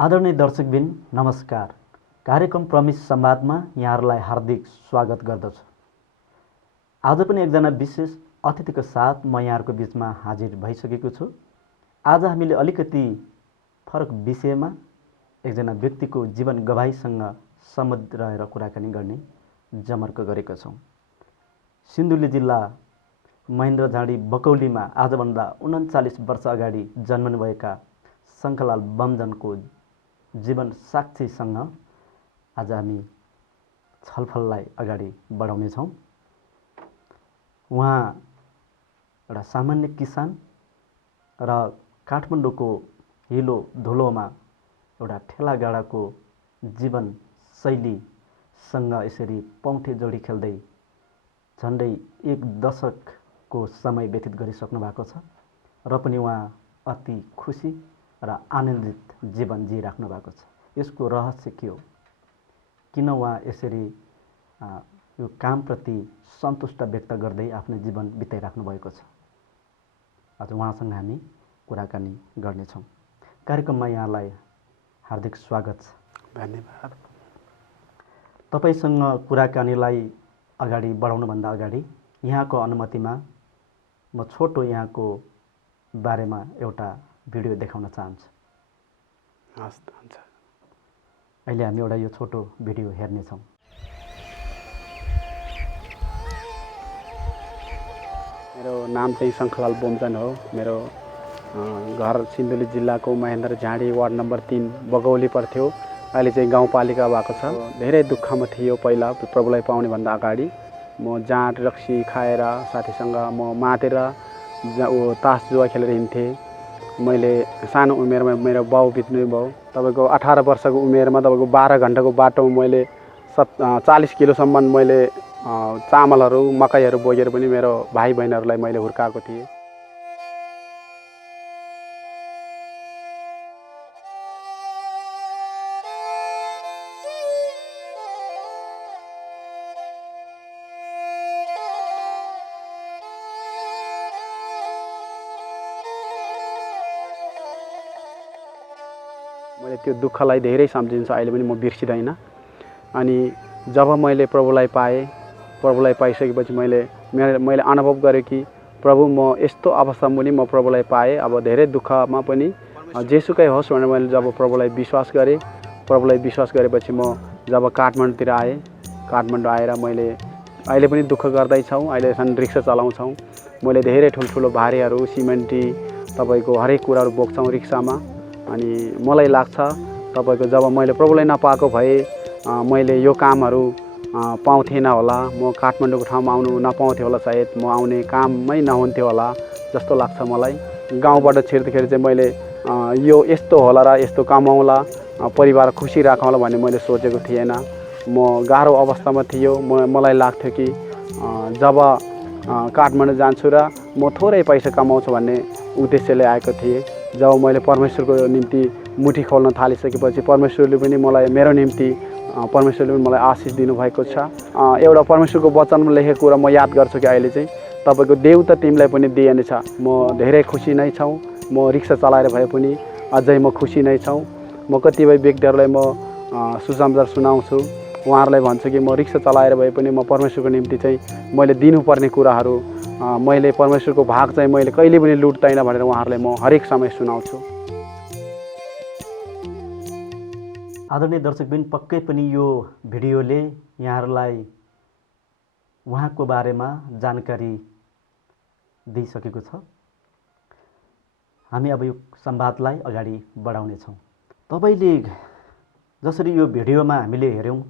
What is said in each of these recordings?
आदरणीय दर्शकबिन नमस्कार। कार्यक्रम प्रमिस संवादमा यहाँहरूलाई हार्दिक स्वागत गर्दछु। आज पनि एकजना विशेष अतिथिको साथ म यहाँहरूको बीचमा हाजिर भइसकेको छु। आज हामीले अलिकति फरक विषयमा एकजना व्यक्तिको जीवन गवाहीसँग सम्बन्धित रहेर कुराकानी गर्ने जमर्को गरेका छौँ। सिन्धुली जिल्ला महेन्द्र झाडी बकौलीमा आजभन्दा 39 वर्ष अगाडि जन्मनुभएका शङ्खलाल बमजनको जीवन साक्षीसँग आज हामी छलफललाई अगाडि बढाउनेछौँ। उहाँ एउटा सामान्य किसान र काठमाडौँको हिलो धुलोमा एउटा ठेलागाडाको जीवन शैलीसँग यसरी पौठे जोडी खेल्दै झन्डै 1 दशकको समय व्यतीत गरिसक्नु भएको छ र पनि उहाँ अति खुसी र आनन्दित जीवन जिइराख्नु भएको छ। यसको रहस्य के हो? किन उहाँ यसरी यो कामप्रति सन्तुष्ट व्यक्त गर्दै आफ्नो जीवन बिताइराख्नु भएको छ? आज उहाँसँग हामी कुराकानी गर्नेछौँ। कार्यक्रममा यहाँलाई हार्दिक स्वागत छ। धन्यवाद। तपाईसँग कुराकानीलाई अगाडि बढाउनुभन्दा अगाडि यहाँको अनुमतिमा म छोटो यहाँको बारेमा एउटा भिडियो देखाउन चाहन्छु। हस् हुन्छ। अहिले हामी एउटा यो छोटो भिडियो हेर्नेछौँ। मेरो नाम चाहिँ शङ्खलाल बमजन हो। मेरो घर सिन्धुली जिल्लाको महेन्द्र झाडी वार्ड नम्बर 3 बगौली पर्थ्यो। अहिले चाहिँ गाउँपालिका भएको छ। धेरै दुःखमा थियो पहिला प्रभुलाई पाउने भन्दा अगाडि। म जाँड रक्सी खाएर साथीसँग म मातेर तास जुवा खेलेर हिँड्थेँ। मैले सानो उमेरमा मेरो बाउ बित्नु भयो। तपाईँको 18 वर्षको उमेरमा तपाईँको 12 घन्टाको बाटो मैले 40 किलोसम्म मैले चामलहरू मकैहरू बोकेर पनि मेरो भाइ बहिनीहरूलाई मैले हुर्काएको थिएँ। मैले त्यो दुःखलाई धेरै सम्झिन्छु। अहिले पनि म बिर्सिँदैन। अनि जब मैले प्रभुलाई पाएँ, प्रभुलाई पाइसकेपछि मैले अनुभव गरेँ कि प्रभु म यस्तो अवस्थामा पनि म प्रभुलाई पाएँ। अब धेरै दुःखमा पनि जेसुकै होस् भनेर मैले जब प्रभुलाई विश्वास गरेँ, प्रभुलाई विश्वास गरेपछि म जब काठमाडौँतिर आएँ, काठमाडौँ आएर मैले अहिले पनि दुःख गर्दैछौँ। अहिलेसम्म रिक्सा चलाउँछौँ। मैले धेरै ठुल्ठुलो भारीहरू सिमेन्टी तपाईँको हरेक कुराहरू बोक्छौँ रिक्सामा। अनि मलाई लाग्छ तपाईँको जब मैले प्रभुलाई नपाएको भए मैले यो कामहरू पाउँथेन होला। म काठमाडौँको ठाउँमा आउनु नपाउँथेँ होला। सायद म आउने काममै नहुन्थ्यो होला जस्तो लाग्छ मलाई। गाउँबाट छिर्दाखेरि चाहिँ मैले यो यस्तो होला र यस्तो कमाउँला, परिवार खुसी राखौँला भन्ने मैले सोचेको थिएन। म गाह्रो अवस्थामा थियो। मलाई लाग्थ्यो कि जब काठमाडौँ जान्छु र म थोरै पैसा कमाउँछु भन्ने उद्देश्यले आएको थिएँ। जब मैले परमेश्वरको निम्ति मुठी खोल्न थालिसकेपछि परमेश्वरले पनि मलाई मेरो निम्ति परमेश्वरले पनि मलाई आशिष दिनुभएको छ। एउटा परमेश्वरको वचनमा लेखेको कुरा म याद गर्छु कि अहिले चाहिँ तपाईँको देउ त तिमीलाई पनि दिएनेछ। म धेरै खुसी नै छौँ। म रिक्सा चलाएर भए पनि अझै म खुसी नै छौँ। म कतिपय व्यक्तिहरूलाई म सुसमाचार सुनाउँछु। उहाँहरूलाई भन्छु कि म रिक्सा चलाएर भए पनि म परमेश्वरको निम्ति चाहिँ मैले दिनुपर्ने कुराहरू मैले परमेश्वरको भाग चाहिँ मैले कहिले पनि लुट्दैन भनेर उहाँहरूलाई म हरेक समय सुनाउँछु। आदरणीय दर्शकबिन, पक्कै पनि यो भिडियोले यहाँहरूलाई उहाँको बारेमा जानकारी दिइसकेको छ। हामी अब यो संवादलाई अगाडि बढाउनेछौँ। तपाईँले जसरी यो भिडियोमा हामीले हेऱ्यौँ,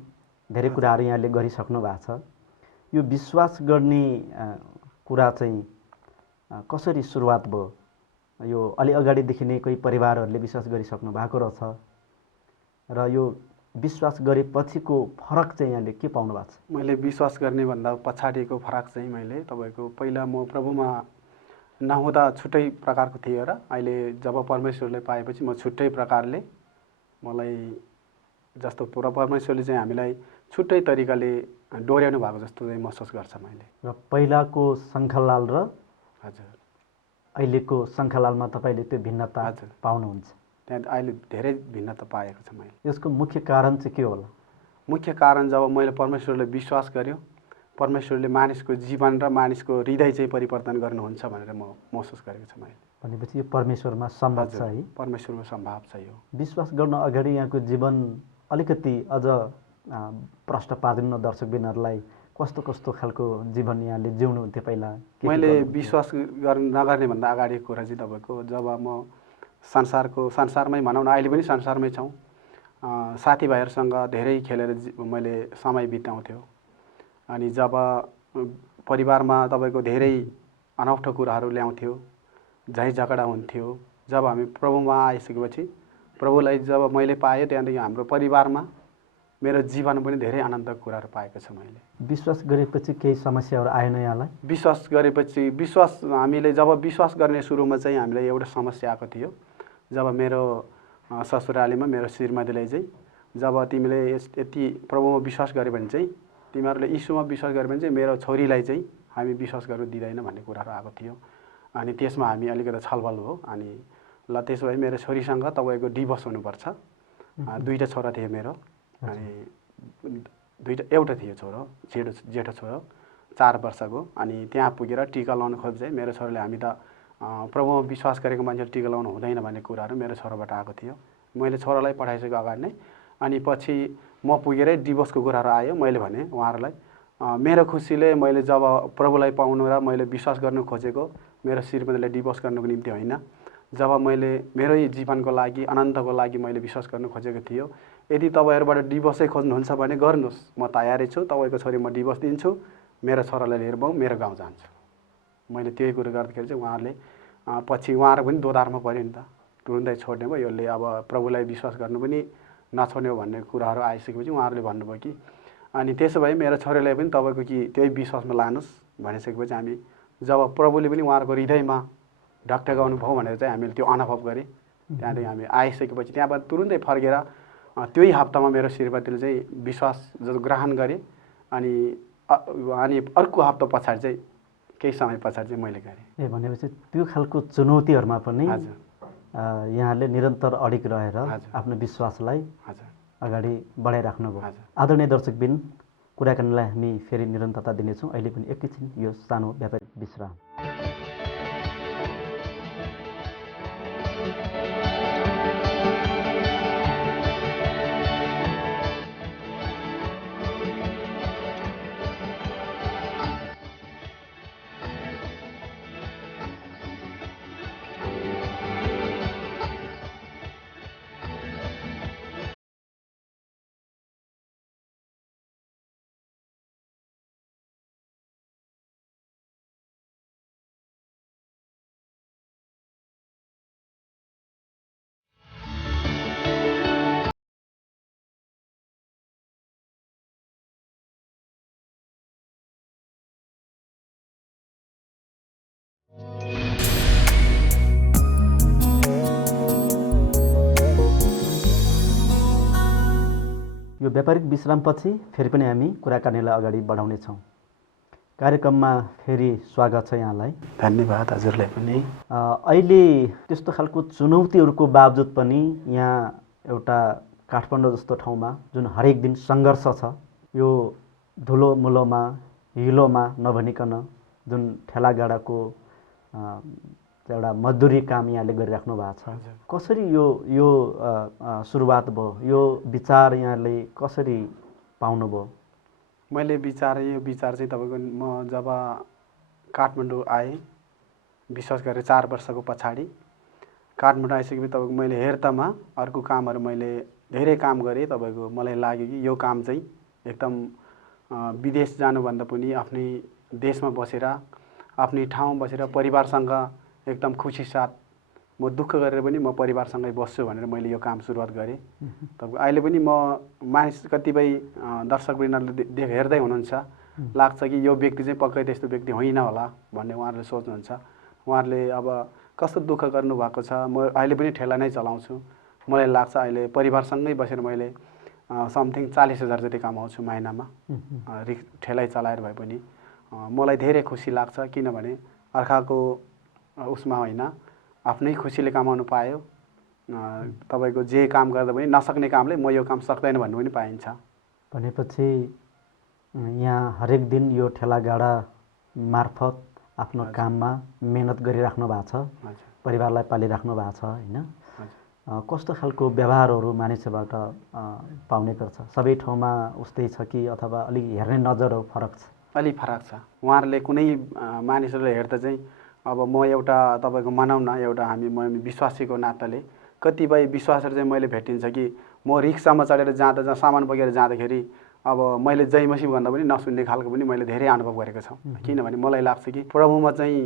धेरै कुराहरू यहाँले गरिसक्नु भएको छ। यो विश्वास गर्ने कुरा चाहिँ कसरी सुरुवात भयो? यो अलि अगाडिदेखि नै कोही परिवारहरूले विश्वास गरिसक्नु भएको रहेछ र यो विश्वास गरेपछिको फरक चाहिँ यहाँले के पाउनु भएको छ? मैले विश्वास गर्ने भन्दा पछाडिको फरक चाहिँ मैले तपाईँको पहिला म प्रभुमा नहुँदा छुट्टै प्रकारको थिएँ र अहिले जब परमेश्वरले पाएपछि म छुट्टै प्रकारले मलाई जस्तो पुरा परमेश्वरले चाहिँ हामीलाई छुट्टै तरिकाले डोर्याउनु भएको जस्तो चाहिँ महसुस गर्छ मैले। र पहिलाको शङ्खलाल र हजुर अहिलेको शङ्खलालमा तपाईँले त्यो भिन्नता पाउनुहुन्छ? त्यहाँ अहिले धेरै भिन्नता पाएको छ मैले। यसको मुख्य कारण चाहिँ के होला? मुख्य कारण जब मैले परमेश्वरले विश्वास गर्यो, परमेश्वरले मानिसको जीवन र मानिसको हृदय चाहिँ परिवर्तन गर्नुहुन्छ भनेर म महसुस गरेको छु मैले। भनेपछि यो परमेश्वरमा सम्भव छ है? परमेश्वरमा सम्भव छ यो। विश्वास गर्न अगाडि यहाँको जीवन अलिकति अझ प्रश्न पार्दिनु दर्शकबिनहरूलाई, कस्तो कस्तो खालको जीवन यहाँले जिउनुहुन्थ्यो पहिला? मैले विश्वास नगर्ने भन्दा अगाडिको कुरा चाहिँ तपाईँको जब म संसारमै भनौँ न, अहिले पनि संसारमै छौँ, साथीभाइहरूसँग धेरै खेलेर मैले समय बिताउँथ्यो। अनि जब परिवारमा तपाईँको धेरै अनौठो कुराहरू ल्याउँथ्यो, झै झगडा हुन्थ्यो, जब हामी प्रभुमा आइसकेपछि प्रभुलाई जब मैले पाएँ त्यहाँदेखि हाम्रो परिवारमा मेरो जीवन पनि धेरै आनन्दको कुराहरू पाएको छु मैले। विश्वास गरेपछि केही समस्याहरू आएन यहाँलाई? विश्वास गरेपछि हामीले जब विश्वास गर्ने सुरुमा चाहिँ हामीलाई एउटा समस्या आएको थियो। जब मेरो ससुरालीमा मेरो श्रीमतीले चाहिँ जब तिमीले यति प्रभुमा विश्वास गर्यो भने चाहिँ तिमीहरूले यीशुमा विश्वास गर्यो भने चाहिँ मेरो छोरीलाई चाहिँ हामी विश्वास गर्नु दिँदैन भन्ने कुराहरू आएको थियो। अनि त्यसमा हामी अलिकति छलफल भयो। अनि ल त्यसो भए मेरो छोरीसँग तपाईँको डिभोर्स हुनुपर्छ। दुईवटा छोरा थियो मेरो, अनि एउटा थियो छोरो, जेठो छोरो 4 वर्षको। अनि त्यहाँ पुगेर टिका लाउन खोज्दै मेरो छोराले हामी त प्रभुमा विश्वास गरेको मान्छेले टिका लाउनु हुँदैन भन्ने कुराहरू मेरो छोराबाट आएको थियो। मैले छोरालाई पठाइसकेको अगाडि नै। अनि पछि म पुगेरै डिभोर्सको कुराहरू आयो। मैले भने उहाँहरूलाई मेरो खुसीले मैले जब प्रभुलाई पाउनु र मैले विश्वास गर्नु खोजेको मेरो श्रीमतीलाई डिभोर्स गर्नुको निम्ति होइन, जब मैले मेरै जीवनको लागि अनन्तको लागि मैले विश्वास गर्नु खोजेको थियो। यदि तपाईँहरूबाट डिभोर्सै खोज्नुहुन्छ भने गर्नुहोस्, म तयारै छु, तपाईँको छोरी म डिभोर्स दिन्छु, मेरो छोरालाई लिएर म मेरो गाउँ जान्छु। मैले त्यही कुरो गर्दाखेरि चाहिँ उहाँहरूले पछि उहाँहरू पनि दोधारमा पऱ्यो नि त, तुरुन्तै छोड्ने भयो, यसले अब प्रभुलाई विश्वास गर्नु पनि नछोड्ने हो भन्ने कुराहरू आइसकेपछि उहाँहरूले भन्नुभयो कि अनि त्यसो भए मेरो छोरीलाई पनि तपाईँको कि त्यही विश्वासमा लानुहोस् भनिसकेपछि हामी जब प्रभुले पनि उहाँहरूको हृदयमा ढकढकाउनु भयो भनेर चाहिँ हामीले त्यो अनुभव गरेँ। त्यहाँदेखि हामी आइसकेपछि त्यहाँबाट तुरुन्तै फर्केर त्यही हप्तामा मेरो श्रीमतीले चाहिँ विश्वास ग्रहण गरेँ। अनि अर्को हप्ता पछाडि चाहिँ केही समय पछाडि चाहिँ मैले गरेँ। ए भनेपछि त्यो खालको चुनौतीहरूमा पनि यहाँले निरन्तर अडिग रहेर आफ्नो विश्वासलाई अगाडि बढाइराख्नु भयो। आदरणीय दर्शकबिन, कुराकानीलाई हामी फेरि निरन्तरता दिनेछौँ। अहिले पनि एकैछिन यो सानो व्यापारिक विश्राम। यो व्यापारिक विश्रामपछि फेरि पनि हामी कुराकानीलाई अगाडि बढाउनेछौँ। कार्यक्रममा फेरि स्वागत छ यहाँलाई। धन्यवाद हजुरलाई पनि। अहिले त्यस्तो खालको चुनौतीहरूको बावजुद पनि यहाँ एउटा काठमाडौँ जस्तो ठाउँमा जुन हरेक दिन सङ्घर्ष छ, यो धुलो मुलोमा हिलोमा नभनिकन जुन ठेलागाडाको एउटा मजदुरी काम यहाँले गरिराख्नु भएको छ, कसरी यो सुरुवात भयो? यो विचार यहाँले कसरी पाउनुभयो? मैले यो विचार चाहिँ तपाईँको म जब काठमाडौँ आएँ, विश्वास गरेर 4 वर्षको पछाडि काठमाडौँ आइसकेपछि तपाईँको मैले हेर्दामा अर्को कामहरू मैले धेरै काम गरेँ। तपाईँको मलाई लाग्यो कि यो काम चाहिँ एकदम विदेश जानुभन्दा पनि आफ्नै देशमा बसेर आफ्नै ठाउँमा बसेर परिवारसँग एकदम खुसी साथ म दुःख गरेर पनि म परिवारसँगै बस्छु भनेर मैले यो काम सुरुवात गरेँ। तपाईँको अहिले पनि म मानिस कतिपय दर्शकवृन्दले हेर्दै हुनुहुन्छ, लाग्छ कि यो व्यक्ति चाहिँ पक्कै त्यस्तो व्यक्ति होइन होला भन्ने उहाँहरूले सोच्नुहुन्छ। उहाँहरूले अब कस्तो दुःख गर्नुभएको छ। म अहिले पनि ठेला नै चलाउँछु। मलाई लाग्छ अहिले परिवारसँगै बसेर मैले समथिङ 40,000 जति कमाउँछु महिनामा, ठेलै चलाएर भए पनि मलाई धेरै खुसी लाग्छ। किनभने अर्काको उसमा होइन, आफ्नै खुसीले कमाउनु पायो। तपाईँको जे काम गर्दा पनि नसक्ने कामले म यो काम सक्दैन भन्नु पनि पाइन्छ। भनेपछि यहाँ हरेक दिन यो ठेलागाडा मार्फत आफ्नो काममा मेहनत गरिराख्नु भएको छ, परिवारलाई पालिराख्नु भएको छ होइन। कस्तो खालको व्यवहारहरू मानिसबाट पाउने गर्छ? सबै ठाउँमा उस्तै छ कि अथवा अलिक हेर्ने नजरहरू फरक छ? अलि फरक छ। उहाँहरूले कुनै मानिसहरूले हेर्दा चाहिँ अब म एउटा तपाईँको भनौँ न एउटा म विश्वासीको नाताले कतिपय विश्वासहरू चाहिँ मैले भेटिन्छ कि म रिक्सामा चढेर जहाँ सामान बोकेर जाँदाखेरि अब मैले जय मसी भन्दा पनि नसुन्ने खालको पनि मैले धेरै अनुभव गरेको छु। किनभने मलाई लाग्छ कि प्रभुमा चाहिँ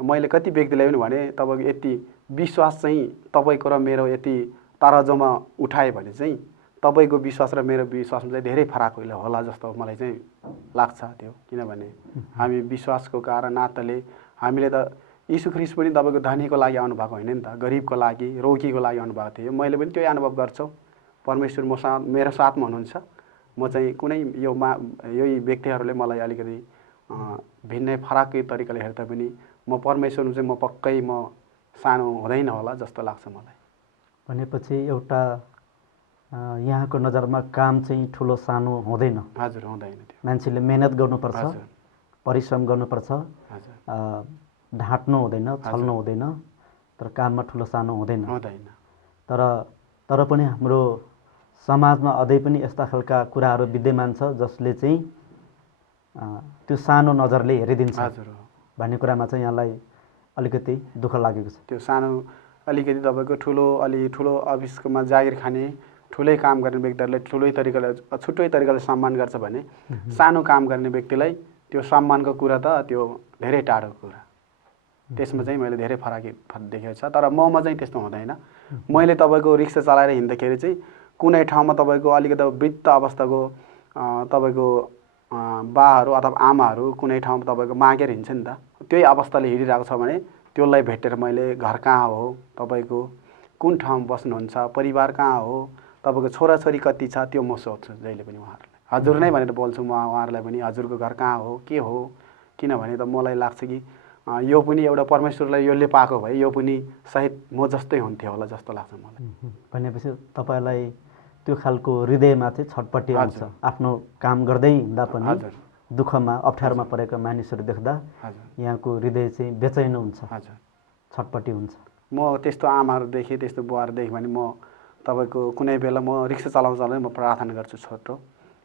मैले कति व्यक्तिलाई पनि भने तपाईँको यति विश्वास चाहिँ तपाईँको र मेरो यति तराजुमा उठाएँ भने चाहिँ तपाईँको विश्वास र मेरो विश्वासमा चाहिँ धेरै फरक होला जस्तो मलाई चाहिँ लाग्छ त्यो। किनभने हामी विश्वासको कारण नाताले हामीले त यीशु ख्रीष्ट पनि तपाईँको धनीको लागि आउनुभएको होइन नि त, गरिबको लागि रोगीको लागि आउनुभएको थियो। मैले पनि त्यही अनुभव गर्छु। परमेश्वर मेरो साथमा हुनुहुन्छ। म चाहिँ कुनै यही व्यक्तिहरूले मलाई अलिकति भिन्नै फरकै तरिकाले हेर्दा पनि म परमेश्वरमा चाहिँ म पक्कै म सानो हुँदैन होला जस्तो लाग्छ मलाई। भनेपछि एउटा यहाँको नजरमा काम चाहिँ ठुलो सानो हुँदैन? हजुर, हुँदैन। मान्छेले मेहनत गर्नुपर्छ, परिश्रम गर्नुपर्छ, ढाँट्नु हुँदैन, छल्नु हुँदैन, तर काममा ठुलो सानो हुँदैन। तर पनि हाम्रो समाजमा अझै पनि यस्ता खालका कुराहरू विद्यमान छ जसले चाहिँ त्यो सानो नजरले हेरिदिन्छ भन्ने कुरामा चाहिँ यहाँलाई अलिकति दुःख लागेको छ। त्यो सानो अलिकति तपाईँको अलि ठुलो अफिसमा जागिर खाने ठुलै काम गर्ने व्यक्तिहरूलाई छुट्टै तरिकाले सम्मान गर्छ भने सानो काम गर्ने व्यक्तिलाई त्यो सम्मानको कुरा त त्यो धेरै टाढोको कुरा। त्यसमा चाहिँ मैले धेरै फरक देखेको छ। तर ममा चाहिँ त्यस्तो हुँदैन। मैले तपाईँको रिक्सा चलाएर हिँड्दाखेरि चाहिँ कुनै ठाउँमा तपाईँको अलिकति वृद्ध अवस्थाको तपाईँको बाहरू अथवा आमाहरू कुनै ठाउँमा तपाईँको मागेर हिँड्छ नि त, त्यही अवस्थाले हिँडिरहेको छ भने त्यसलाई भेटेर मैले घर कहाँ हो, तपाईँको कुन ठाउँमा बस्नुहुन्छ, परिवार कहाँ हो, तपाईँको छोराछोरी कति छ, त्यो म सोध्छु जहिले पनि उहाँहरूलाई। हजुर नै भनेर बोल्छु म उहाँहरूलाई पनि, हजुरको घर कहाँ हो, के हो। किनभने त मलाई लाग्छ कि यो पनि एउटा परमेश्वरलाई यसले पाएको भए यो पनि सायद म जस्तै हुन्थ्यो होला जस्तो लाग्छ मलाई। भनेपछि तपाईँलाई त्यो खालको हृदयमा चाहिँ छटपट्टि आउँछ आफ्नो काम गर्दै हिँड्दा पनि दुःखमा अप्ठ्यारोमा परेका मानिसहरू देख्दा यहाँको हृदय चाहिँ बेचैन हुन्छ, छटपट्टि हुन्छ। म त्यस्तो आमाहरू देखेँ, त्यस्तो बुवाहरू देखेँ भने म तपाईँको कुनै बेला म रिक्सा चलाउँदा म प्रार्थना गर्छु छोटो।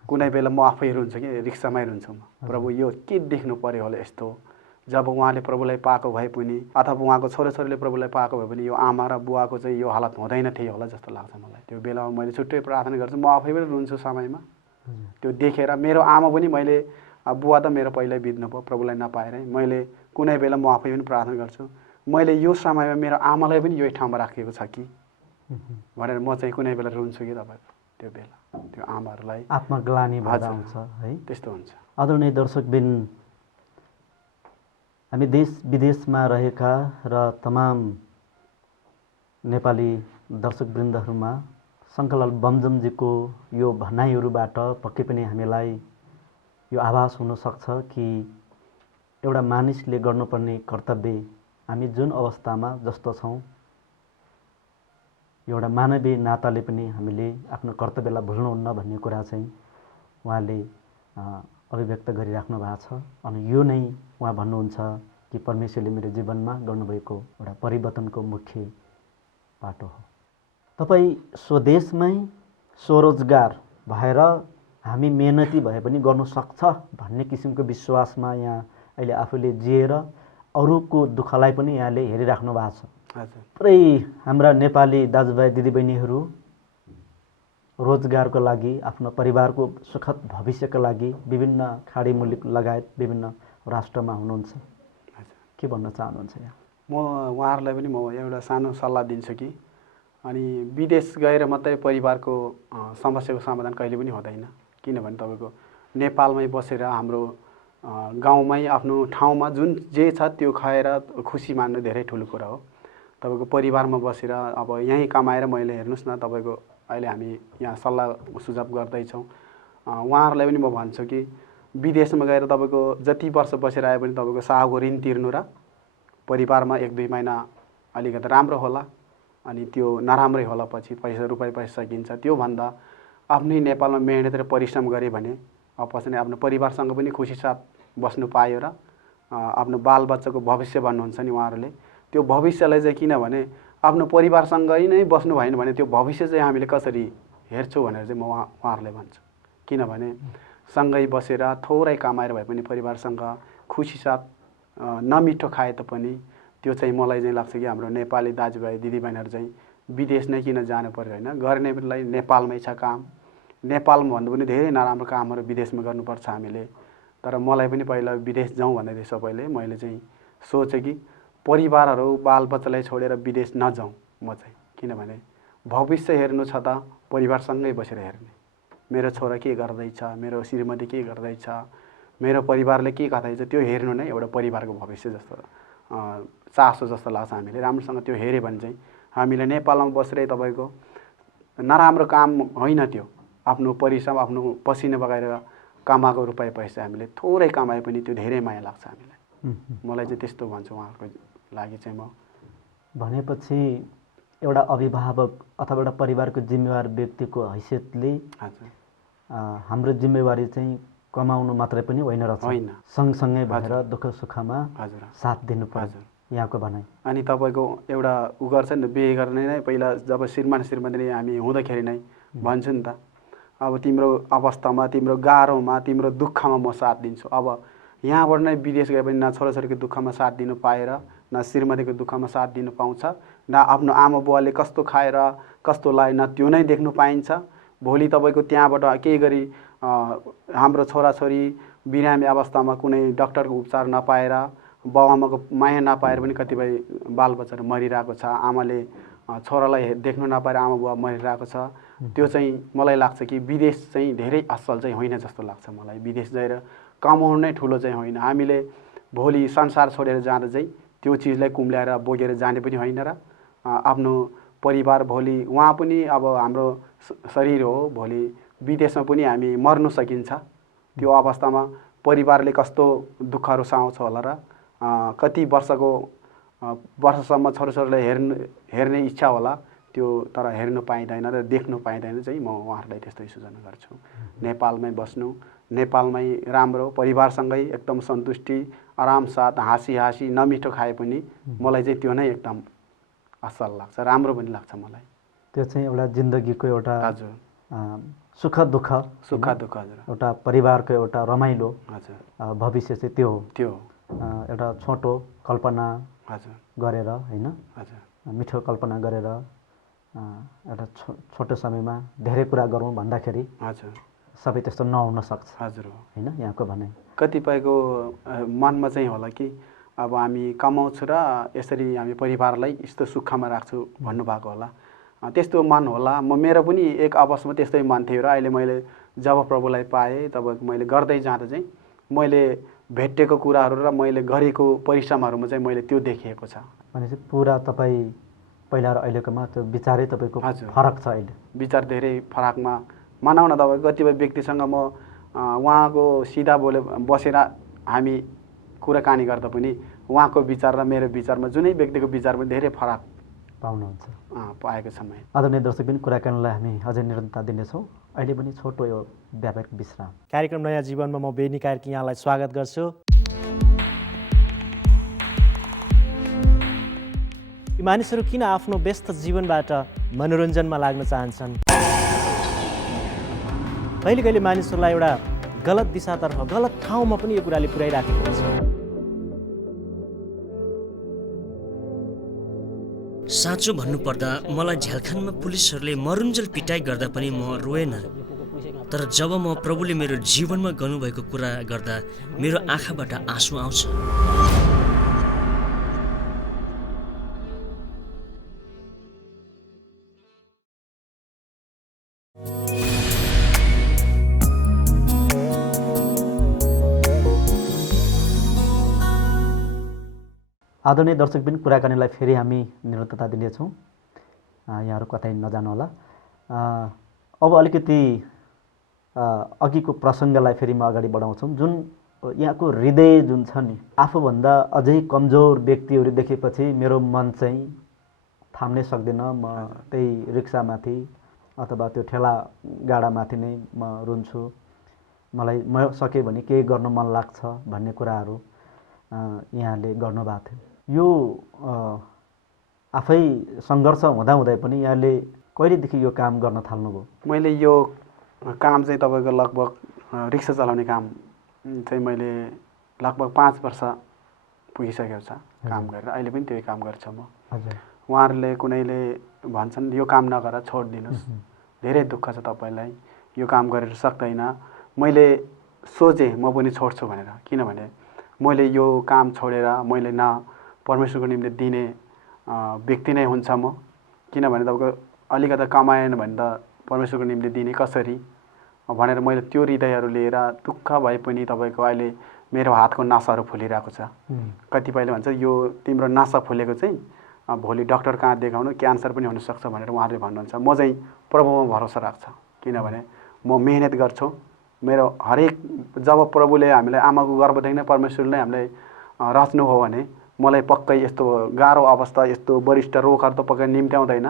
कुनै बेला म आफै रुन्छु कि रिक्सामै रुन्छु म, प्रभु यो के देख्नु पर्यो होला यस्तो। जब उहाँले प्रभुलाई पाएको भए पनि अथवा उहाँको छोराछोरीले प्रभुलाई पाएको भए पनि यो आमा र बुवाको चाहिँ यो हालत हुँदैन थियो होला जस्तो लाग्छ मलाई। त्यो बेलामा मैले छुट्टै प्रार्थना गर्छु। म आफै पनि रुन्छु समयमा त्यो देखेर। मेरो आमा पनि मैले बुवा त मेरो पहिल्यै बित्नु भयो प्रभुलाई नपाएरै। मैले कुनै बेला म आफै पनि प्रार्थना गर्छु, मैले यो समयमा मेरो आमालाई पनि यही ठाउँमा राखेको छ कि भनेर म चाहिँ कुनै बेला रुन्छु कि तपाईँको त्यो बेला त्यो आमाहरूलाई आत्मग्लानि भएर आउँछ है, त्यस्तो हुन्छ। आदरणीय दर्शकबिन, हामी देश विदेशमा रहेका र तमाम नेपाली दर्शकवृन्दहरूमा शङ्करलाल बमजमजीको यो भनाइहरूबाट पक्कै पनि हामीलाई यो आभास हुनसक्छ कि एउटा मानिसले गर्नुपर्ने कर्तव्य हामी जुन अवस्थामा जस्तो छौँ एउटा मानवीय नाताले पनि हामीले आफ्नो कर्तव्यलाई भुल्नुहुन्न भन्ने कुरा चाहिँ उहाँले अभिव्यक्त गरिराख्नु भएको छ। अनि यो नै उहाँ भन्नुहुन्छ कि परमेश्वरले मेरो जीवनमा गर्नुभएको एउटा परिवर्तनको मुख्य बाटो हो। तपाईँ स्वदेशमै स्वरोजगार भएर हामी मेहनती भए पनि गर्नु सक्छ भन्ने किसिमको विश्वासमा यहाँ अहिले आफूले जिएर अरूको दुःखलाई पनि यहाँले हेरिराख्नु भएको छ। पुरै हाम्रा नेपाली दाजुभाइ दिदीबहिनीहरू रोजगारको लागि, आफ्नो परिवारको सुखद भविष्यका लागि विभिन्न खाडी मुलुक लगायत विभिन्न राष्ट्रमा हुनुहुन्छ। के भन्न चाहनुहुन्छ यहाँ? म उहाँहरूलाई पनि म एउटा सानो सल्लाह दिन्छु कि अनि विदेश गएर मात्रै परिवारको समस्याको समाधान कहिले पनि हुँदैन। किनभने तपाईँको नेपालमै बसेर हाम्रो गाउँमै आफ्नो ठाउँमा जुन जे छ त्यो खाएर खुसी मान्नु धेरै ठुलो कुरा हो। तपाईँको परिवारमा बसेर अब यहीँ कमाएर मैले हेर्नुहोस् न तपाईँको अहिले हामी यहाँ सल्लाह सुझाव गर्दैछौँ। उहाँहरूलाई पनि म भन्छु कि विदेशमा गएर तपाईँको जति वर्ष बसेर आए पनि तपाईँको साहको ऋण तिर्नु र परिवारमा 1-2 महिना अलिकति राम्रो होला अनि त्यो नराम्रै होला, पछि रुपियाँ पैसा सकिन्छ। त्योभन्दा आफ्नै नेपालमा मेहनत र परिश्रम गरे भने पछि नै आफ्नो परिवारसँग पनि खुसी साथ बस्नु पायो र आफ्नो बालबच्चाको भविष्य भन्नुहुन्छ नि उहाँहरूले, त्यो भविष्यलाई चाहिँ किनभने आफ्नो परिवारसँगै नै बस्नु भएन भने त्यो भविष्य चाहिँ हामीले कसरी हेर्छौँ भनेर चाहिँ म उहाँहरूलाई भन्छु। किनभने सँगै बसेर थोरै कमाएर भए पनि परिवारसँग खुसी साथ नमिठो खाए तापनि त्यो चाहिँ मलाई चाहिँ लाग्छ कि हाम्रो नेपाली दाजुभाइ दिदीबहिनीहरू चाहिँ विदेश नै किन जानु पर्यो होइन, गर्नेलाई नेपालमै छ काम। नेपालमा भन्दा पनि धेरै नराम्रो कामहरू विदेशमा गर्नुपर्छ हामीले। तर मलाई पनि पहिला विदेश जाउँ भन्दै थियो सबैले, मैले चाहिँ सोचेँ कि परिवारहरू बालबच्चालाई छोडेर विदेश नजाउँ म चाहिँ, किनभने भविष्य हेर्नु छ त परिवारसँगै बसेर हेर्ने। मेरो छोरा के गर्दैछ, मेरो श्रीमती के गर्दैछ, मेरो परिवारले के गर्दैछ त्यो हेर्नु नै एउटा परिवारको भविष्य जस्तो चासो जस्तो लाग्छ। हामीले राम्रोसँग त्यो हेऱ्यो भने चाहिँ हामीले नेपालमा बसेरै तपाईँको नराम्रो काम होइन, त्यो आफ्नो परिश्रम आफ्नो पसिना बगाएर कमाएको रुपियाँ पैसा हामीले थोरै कमाए पनि त्यो धेरै माया लाग्छ हामीलाई। मलाई चाहिँ त्यस्तो भन्छु उहाँहरूको लागि चाहिँ म। भनेपछि एउटा अभिभावक अथवा एउटा परिवारको जिम्मेवार व्यक्तिको हैसियतले हाम्रो जिम्मेवारी चाहिँ कमाउनु मात्रै पनि होइन रहेछ, सँगसँगै भएर दुःख सुखमा साथ दिनुपर्छ यहाँको भनाइ। अनि तपाईँको एउटा उ गर्छ नि त, बिहे गर्ने नै पहिला जब श्रीमान श्रीमती हामी हुँदाखेरि नै भन्छु नि त, अब तिम्रो अवस्थामा तिम्रो गाह्रोमा तिम्रो दुःखमा म साथ दिन्छु। अब यहाँबाट नै विदेश गए पनि न छोराछोरीको दुःखमा साथ दिनु पाएर न श्रीमतीको दुःखमा साथ दिनु पाउँछ, न आफ्नो आमा बुवाले कस्तो खाएर कस्तो लाए न त्यो नै देख्नु पाइन्छ। भोलि तपाईँको त्यहाँबाट केही गरी हाम्रो छोराछोरी बिरामी अवस्थामा कुनै डाक्टरको उपचार नपाएर बाबुआमाको माया नपाएर पनि कतिपय बालबच्चाहरू मरिरहेको छ, आमाले छोरालाई देख्नु नपाएर आमा बुवा मरिरहेको छ। त्यो चाहिँ मलाई लाग्छ कि विदेश चाहिँ धेरै असल चाहिँ होइन जस्तो लाग्छ मलाई। विदेश गएर कमाउनु नै ठुलो चाहिँ होइन, हामीले भोलि संसार छोडेर जाँदा चाहिँ त्यो चिजलाई कुम्ल्याएर बोकेर जाने पनि होइन र आफ्नो परिवार भोलि उहाँ पनि अब हाम्रो शरीर हो, भोलि विदेशमा पनि हामी मर्नु सकिन्छ। त्यो अवस्थामा परिवारले कस्तो दुःखहरू सहाउँछ होला र कति वर्षसम्म छोराछोरीलाई हेर्ने इच्छा होला, त्यो तर हेर्नु पाइँदैन र देख्नु पाइँदैन चाहिँ म उहाँहरूलाई त्यस्तै सूचना गर्छु। नेपालमै बस्नु, नेपालमै राम्रो परिवारसँगै एकदम सन्तुष्टि आराम साथ हाँसी नमिठो खाए पनि मलाई चाहिँ त्यो नै एकदम असल लाग्छ, राम्रो पनि लाग्छ मलाई। त्यो चाहिँ एउटा जिन्दगीको एउटा हजुर सुख दुःख हजुर एउटा परिवारको एउटा रमाइलो हजुर भविष्य चाहिँ त्यो हो। त्यो एउटा छोटो कल्पना हजुर गरेर होइन, हजुर मिठो कल्पना गरेर एउटा छोटो समयमा धेरै कुरा गरौँ भन्दाखेरि हजुर सबै त्यस्तो नहुन सक्छ हजुर होइन यहाँको भनाइ। कतिपयको मनमा चाहिँ होला कि अब हामी कमाउँछु र यसरी हामी परिवारलाई यस्तो सुखमा राख्छु भन्नुभएको होला, त्यस्तो मन होला। मेरो पनि एक अवस्थामा त्यस्तै मन थियो र अहिले मैले जब प्रभुलाई पाएँ तब मैले गर्दै जाँदा चाहिँ मैले भेटेको कुराहरू र मैले गरेको परिश्रमहरूमा चाहिँ मैले त्यो देखिएको छ। भनेपछि पुरा तपाईँ पहिला र अहिलेकोमा त्यो विचारै तपाईँको फरक छ। अहिले विचार धेरै फरकमा मानौ न, तपाईँ कतिपय व्यक्तिसँग म उहाँको सिधा बसेर हामी कुराकानी गर्दा पनि उहाँको विचार र मेरो विचारमा जुनै व्यक्तिको विचारमा धेरै फरक पाउनुहुन्छ पाएको समय। आदरणीय दर्शकबिन, कुराकानीलाई हामी अझै निरन्तरता दिनेछौँ। अहिले पनि छोटो यो व्यापक विश्राम। कार्यक्रम नयाँ जीवनमा म बेनी कार्की यहाँलाई स्वागत गर्छु। यी मानिसहरू किन आफ्नो व्यस्त जीवनबाट मनोरञ्जनमा लाग्न चाहन्छन्? कहिले कहिले मानिसहरूलाई एउटा गलत दिशातर्फ गलत ठाउँमा पनि यो कुराले पुर्याइराखेको हुन्छ। साँचो भन्नुपर्दा मलाई झ्यालखानमा पुलिसहरूले मरुन्जेल पिटाइ गर्दा पनि म रोएन। तर जब म प्रभुले मेरो जीवनमा गर्नुभएको कुरा गर्दा मेरो आँखाबाट आँसु आउँछ। आदरणीय दर्शकबिन, कुराकानीलाई फेरि हामी निरन्तरता दिनेछौँ, यहाँहरू कतै नजानुहोला। अब अलिकति अघिको प्रसङ्गलाई फेरि म अगाडि बढाउँछौँ। जुन यहाँको हृदय जुन छ नि, आफूभन्दा अझै कमजोर व्यक्तिहरू देखेपछि मेरो मन चाहिँ थाम्नै सक्दिनँ, म त्यही रिक्सामाथि अथवा त्यो ठेला गाडामाथि नै म रुन्छु, मलाई म सकेँ भने केही गर्न मन लाग्छ भन्ने कुराहरू यहाँले गर्नुभएको थियो। यो आफै सङ्घर्ष हुँदाहुँदै पनि यहाँले कहिलेदेखि यो काम गर्न थाल्नुभयो? मैले यो काम चाहिँ तपाईँको लगभग रिक्सा चलाउने काम चाहिँ मैले लगभग 5 वर्ष पुगिसकेको छ काम गरेर। अहिले पनि त्यही काम गर्छु म। उहाँहरूले कुनैले भन्छन् यो काम नगर, छोडिदिनुहोस्, धेरै दुःख छ तपाईँलाई, यो काम गरेर सक्दैन। मैले सोचेँ म पनि छोड्छु भनेर, किनभने मैले यो काम छोडेर मैले न परमेश्वरको निम्ति दिने व्यक्ति नै हुन्छ म, किनभने तपाईँको अलिकति कमाएन भने त परमेश्वरको निम्ति दिने कसरी भनेर मैले त्यो हृदयहरू लिएर दुःख भए पनि तपाईँको अहिले मेरो हातको नसाहरू फुलिरहेको छ। कतिपयले भन्छ यो तिम्रो नसा फुलेको चाहिँ भोलि डक्टर कहाँ देखाउनु, क्यान्सर पनि हुनसक्छ भनेर उहाँहरूले भन्नुहुन्छ। म चाहिँ प्रभुमा भरोसा राख्छ, किनभने म मेहनत गर्छु। मेरो हरेक जब प्रभुले हामीलाई आमाको गर्भदेखि नै परमेश्वरले हामीलाई रच्नुभयो भने मलाई पक्कै यस्तो गाह्रो अवस्था, यस्तो वरिष्ठ रोगहरू त पक्कै निम्त्याउँदैन।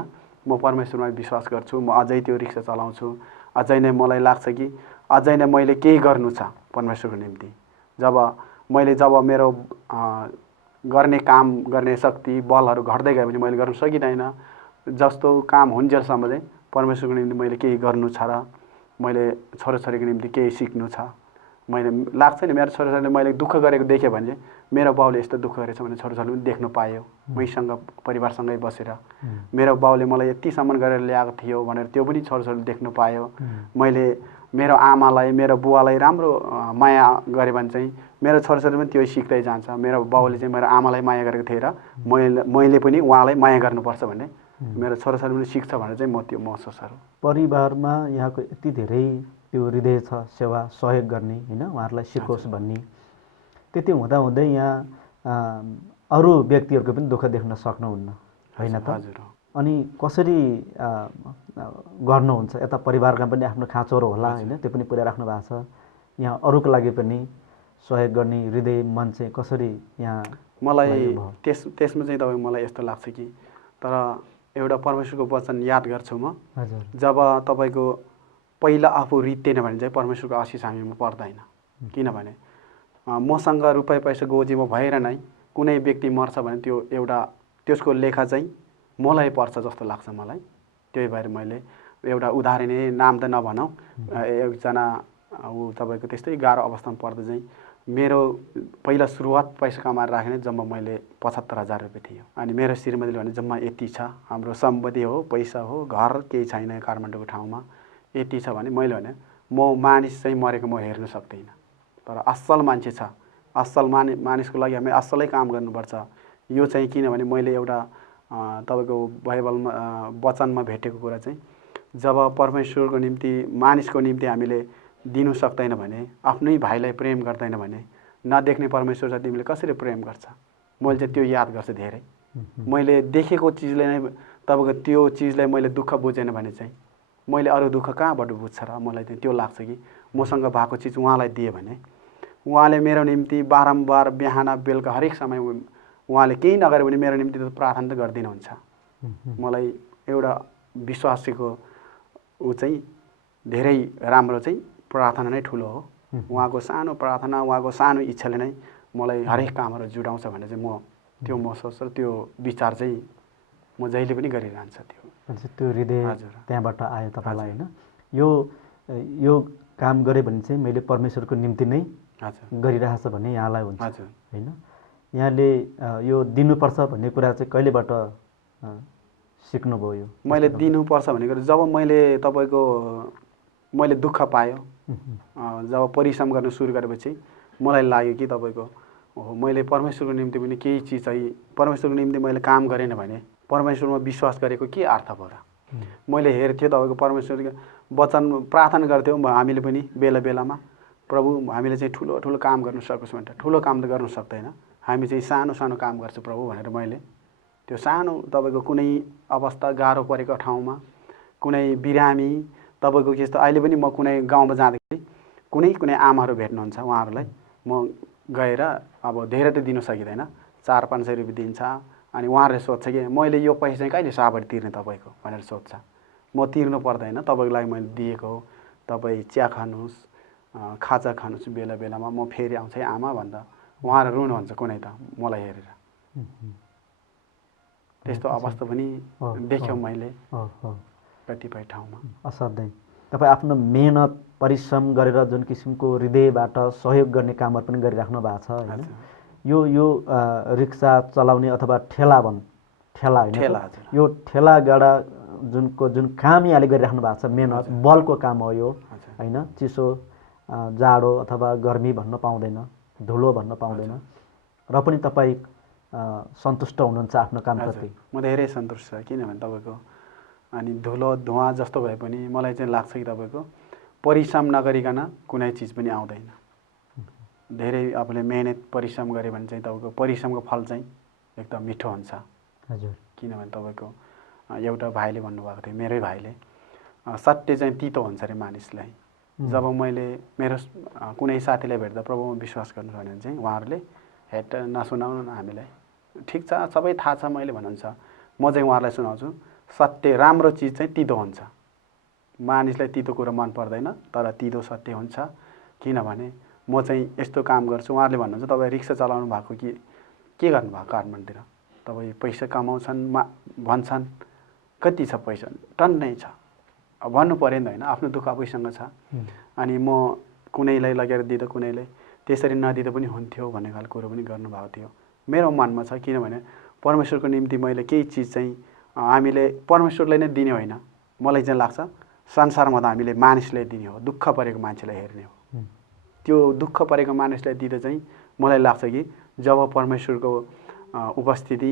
म परमेश्वरमा विश्वास गर्छु। म अझै त्यो रिक्सा चलाउँछु। अझै नै मलाई लाग्छ कि अझै नै मैले केही गर्नु छ परमेश्वरको निम्ति। जब मेरो गर्ने काम गर्ने शक्ति बलहरू घट्दै गयो भने मैले गर्न सकिँदैन। जस्तो काम हुन्जेलसम्म चाहिँ परमेश्वरको निम्ति मैले केही गर्नु छ र मैले छोराछोरीको निम्ति केही सिक्नु छ। मैले लाग्छ नि मेरो छोराछोरीले मैले दुःख गरेको देखेँ भने मेरो बाउले यस्तो दुःख गरेछ भने छोराछोरीले पनि देख्नु पायो मैसँग परिवारसँगै बसेर। मेरो बाउले मलाई यतिसम्म गरेर ल्याएको थियो भनेर त्यो पनि छोराछोरीले देख्नु पायो। मैले मेरो आमालाई मेरो बुवालाई राम्रो माया गरेँ भने चाहिँ मेरो छोराछोरी पनि त्यो सिक्दै जान्छ। मेरो बाउले चाहिँ मेरो आमालाई माया गरेको थिएँ र मैले पनि उहाँलाई माया गर्नुपर्छ भन्ने मेरो छोराछोरी पनि सिक्छ भनेर चाहिँ म त्यो महसुसहरू। परिवारमा यहाँको यति धेरै त्यो हृदय छ सेवा सहयोग गर्ने, होइन, उहाँहरूलाई सिकोस् भन्ने, त्यति हुँदाहुँदै यहाँ अरू व्यक्तिहरूको पनि दुःख देख्न सक्नुहुन्न, होइन त? अनि कसरी गर्नुहुन्छ? यता परिवारमा पनि आफ्नो खाँचोरो होला, होइन, त्यो पनि पुर्याइराख्नु भएको छ। यहाँ अरूको लागि पनि सहयोग गर्ने हृदय मन चाहिँ कसरी यहाँ? मलाई त्यसमा चाहिँ तपाईँ मलाई यस्तो लाग्छ कि तर एउटा परमेश्वरको वचन याद गर्छु म। जब तपाईँको पहिला आफू रित्तेन भने चाहिँ परमेश्वरको आशिष हामीमा पर्दैन। किनभने मसँग रुपियाँ पैसा गोजीमा भएर नै कुनै व्यक्ति मर्छ भने त्यो एउटा त्यसको लेखा चाहिँ मलाई पर्छ जस्तो लाग्छ मलाई। त्यही भएर मैले एउटा उदाहरण नाम त नभनौँ, एकजना ऊ तपाईँको त्यस्तै गाह्रो अवस्थामा पर्दा चाहिँ मेरो पहिला सुरुवात पैसा कमाएर राख्ने जम्मा मैले 75,000 रुपियाँ थियो। अनि मेरो श्रीमतीले भने जम्मा यति छ, हाम्रो सम्पत्ति हो, पैसा हो, घर केही छैन काठमाडौँको ठाउँमा, यति छ भने मैले भने म मानिस चाहिँ मरेको म हेर्न सक्दिनँ, तर असल मान्छे छ, असल मानिसको लागि हामी असलै काम गर्नुपर्छ। यो चाहिँ किनभने मैले एउटा तपाईँको बाइबलमा वचनमा भेटेको कुरा चाहिँ जब परमेश्वरको निम्ति मानिसको निम्ति हामीले दिनु सक्दैन भने, आफ्नै भाइलाई प्रेम गर्दैन भने नदेख्ने परमेश्वर चाहिँ तिमीले कसरी प्रेम गर्छ? मैले चाहिँ त्यो याद गर्छु धेरै। मैले देखेको चिजले नै तपाईँको त्यो चिजलाई मैले दुःख बुझेन भने चाहिँ मैले अरू दुःख कहाँबाट बुझ्छ र? मलाई चाहिँ त्यो लाग्छ कि मसँग भएको चिज उहाँलाई दिए भने उहाँले मेरो निम्ति बारम्बार बिहान बेलुका हरेक समय उहाँले केही नगरे भने मेरो निम्ति त प्रार्थना त गरिदिनुहुन्छ। मलाई एउटा विश्वासीको ऊ चाहिँ धेरै राम्रो चाहिँ प्रार्थना नै ठुलो हो। उहाँको सानो प्रार्थना, उहाँको सानो इच्छाले नै मलाई हरेक कामहरू जुटाउँछ भने चाहिँ म त्यो महसुस र त्यो विचार चाहिँ म जहिले पनि गरिरहन्छ। त्यो हृदय त्यहाँबाट आयो तपाईँलाई, होइन? यो काम गरेँ भने चाहिँ मैले परमेश्वरको निम्ति नै गरिरहेछ भन्ने यहाँलाई हुन्छ, होइन? यहाँले यो दिनुपर्छ भन्ने कुरा चाहिँ कहिलेबाट सिक्नुभयो? यो मैले दिनुपर्छ भनेको जब मैले तपाईँको मैले दुःख पायो, जब परिश्रम गर्न सुरु गरेपछि मलाई लाग्यो कि तपाईँको मैले परमेश्वरको निम्ति पनि केही चिज चाहिँ परमेश्वरको निम्ति मैले काम गरेन भने परमेश्वरमा विश्वास गरेको के अर्थ भयो र? मैले हेर्थेँ तपाईँको परमेश्वरको वचन प्रार्थना गर्थ्यौँ हामीले पनि बेला बेलामा, प्रभु हामीले चाहिँ ठुलो ठुलो काम गर्न सकोस् भनेर। ठुलो काम त गर्न सक्दैन, हामी चाहिँ सानो सानो काम गर्छौँ प्रभु भनेर मैले त्यो सानो तपाईँको कुनै अवस्था गाह्रो परेको ठाउँमा कुनै बिरामी तपाईँको यस्तो अहिले पनि म कुनै गाउँमा जाँदाखेरि कुनै आमाहरू भेट्नुहुन्छ, उहाँहरूलाई म गएर अब धेरै त दिन सकिँदैन, 400-500 रुपियाँ दिन्छ, अनि उहाँहरूले सोध्छ कि मैले यो पैसा चाहिँ कहिले साबरी तिर्ने तपाईँको भनेर सोध्छ। म तिर्नु पर्दैन, तपाईँको लागि मैले दिएको हो, तपाईँ चिया खानुहोस्, खाजा खानुहोस् बेला बेलामा, म फेरि आउँछ है आमा भन्दा उहाँहरू रुनुहुन्छ कुनै त मलाई हेरेर। त्यस्तो अवस्था पनि देख्यौँ मैले कतिपय ठाउँमा। असाध्यै तपाईँ आफ्नो मेहनत परिश्रम गरेर जुन किसिमको हृदयबाट सहयोग गर्ने कामहरू पनि गरिराख्नु भएको छ होइन। यो रिक्सा चलाउने अथवा ठेला होइन, यो ठेला गाडा जुन काम यहाँले गरिराख्नु भएको छ, मेहनत बलको काम हो यो होइन। चिसो जाडो अथवा गर्मी भन्न पाउँदैन, धुलो भन्न पाउँदैन, र पनि तपाईँ सन्तुष्ट हुनुहुन्छ आफ्नो कामप्रति? म धेरै सन्तुष्ट छ, किनभने तपाईँको अनि धुलो धुवा जस्तो भए पनि मलाई चाहिँ लाग्छ कि तपाईँको परिश्रम नगरिकन कुनै चिज पनि आउँदैन। धेरै आफूले मेहनत परिश्रम गऱ्यो भने चाहिँ तपाईँको परिश्रमको फल चाहिँ एकदम मिठो हुन्छ। हजुर, किनभने तपाईँको एउटा भाइले भन्नुभएको थियो, मेरै भाइले, सत्य चाहिँ तितो हुन्छ अरे मानिसलाई। जब मैले मेरो कुनै साथीलाई भेट्दा प्रभुमा विश्वास गर्नु भने चाहिँ उहाँहरूले हेट नसुनाउनु न हामीलाई, ठिक छ सबै थाहा छ मैले भन्नुहुन्छ, म चाहिँ उहाँहरूलाई सुनाउँछु, सत्य राम्रो चिज चाहिँ तितो हुन्छ। मानिसलाई तितो कुरो मन पर्दैन, तर तितो सत्य हुन्छ। किनभने म चाहिँ यस्तो काम गर्छु, उहाँहरूले भन्नुहुन्छ तपाईँ रिक्सा चलाउनु भएको कि के गर्नुभएको काठमाडौँतिर, तपाईँ पैसा कमाउँछन् भन्छन्, कति छ पैसा, टन्नै छ, अब भन्नु पऱ्यो नि त होइन, आफ्नो दुःख आफैसँग छ। अनि म कुनैलाई लगेर दिँदा कुनैलाई त्यसरी नदिँदा पनि हुन्थ्यो भन्ने खालको कुरो पनि गर्नुभएको थियो। मेरो मनमा छ, किनभने परमेश्वरको निम्ति मैले केही चिज चाहिँ हामीले परमेश्वरलाई नै दिने होइन, मलाई चाहिँ लाग्छ संसारमा त हामीले मानिसलाई दिने हो, दुःख परेको मान्छेलाई हेर्ने हो। त्यो दुःख परेको मानिसलाई दिँदा चाहिँ मलाई लाग्छ कि जब परमेश्वरको उपस्थिति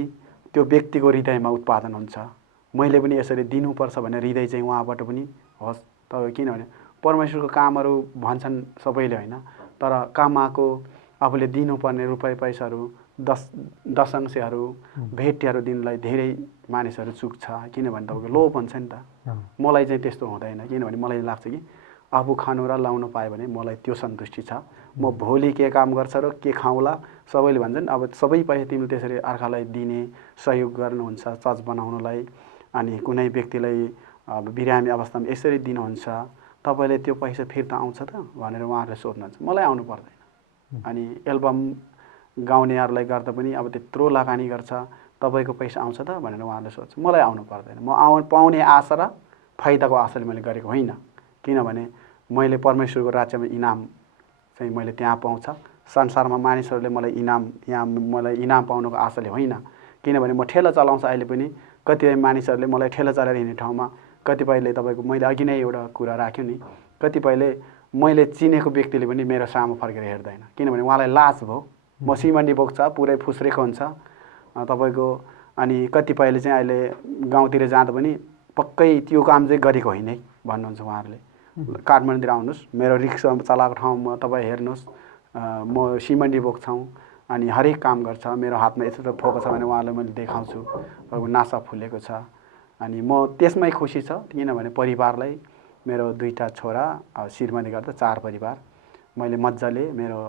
त्यो व्यक्तिको हृदयमा उत्पादन हुन्छ, मैले पनि यसरी दिनुपर्छ भन्ने हृदय चाहिँ उहाँबाट पनि होस्। तर किनभने परमेश्वरको कामहरू भन्छन् सबैले होइन, तर कमाएको आफूले दिनुपर्ने रुपियाँ पैसाहरू दशंशहरू भेटीहरू दिनलाई धेरै मानिसहरू चुक्छ। किनभने तपाईँको लोभ हुन्छ नि त। मलाई चाहिँ त्यस्तो हुँदैन, किनभने मलाई लाग्छ कि आफू खानु र लाउनु पायो भने मलाई त्यो सन्तुष्टि छ। म भोलि के काम गर्छ र के खाउँला, सबैले भन्छन् अब सबै पैसा तिमीले त्यसरी अर्कालाई दिने सहयोग गर्नुहुन्छ चर्च बनाउनलाई, अनि कुनै व्यक्तिलाई अब बिरामी अवस्थामा यसरी दिनुहुन्छ, तपाईँले त्यो पैसा फिर्ता आउँछ त भनेर उहाँहरूले सोध्नुहुन्छ। मलाई आउनु पर्दैन। अनि एल्बम गाउनेहरूलाई गर्दा पनि अब त्यत्रो लगानी गर्छ, तपाईँको पैसा आउँछ त भनेर उहाँहरूले सोध्छ, मलाई आउनु पर्दैन। म पाउने आशा र फाइदाको आशाले मैले गरेको होइन, किनभने मैले परमेश्वरको राज्यमा इनाम चाहिँ मैले त्यहाँ पाउँछ। संसारमा मानिसहरूले मलाई इनाम पाउनुको आशाले होइन, किनभने म ठेला चलाउँछ अहिले पनि। कतिपय मानिसहरूले मलाई ठेला चलाएर हिँड्ने ठाउँमा कतिपयले तपाईँको मैले अघि नै एउटा कुरा राख्यो नि, कतिपयले मैले चिनेको व्यक्तिले पनि मेरो सामु फर्केर हेर्दैन, किनभने उहाँलाई लाज भयो, म सिमन्डी बोक्छ पुरै फुस्रेको हुन्छ तपाईँको। अनि कतिपयले चाहिँ अहिले गाउँतिर जाँदा पनि पक्कै त्यो काम चाहिँ गरेको होइन है भन्नुहुन्छ उहाँहरूले। काठमाडौँतिर आउनुहोस्, मेरो रिक्सा चलाएको ठाउँमा तपाईँ हेर्नुहोस्, म सिमन्डी बोक्छौँ अनि हरेक काम गर्छ, मेरो हातमा यस्तो फोको छ भने उहाँलाई मैले देखाउँछु, तपाईँको नासा फुलेको छ। अनि म त्यसमै खुसी छ, किनभने परिवारलाई मेरो 2टा छोरा श्रीमती गर्दा 4 परिवार, मैले मजाले मेरो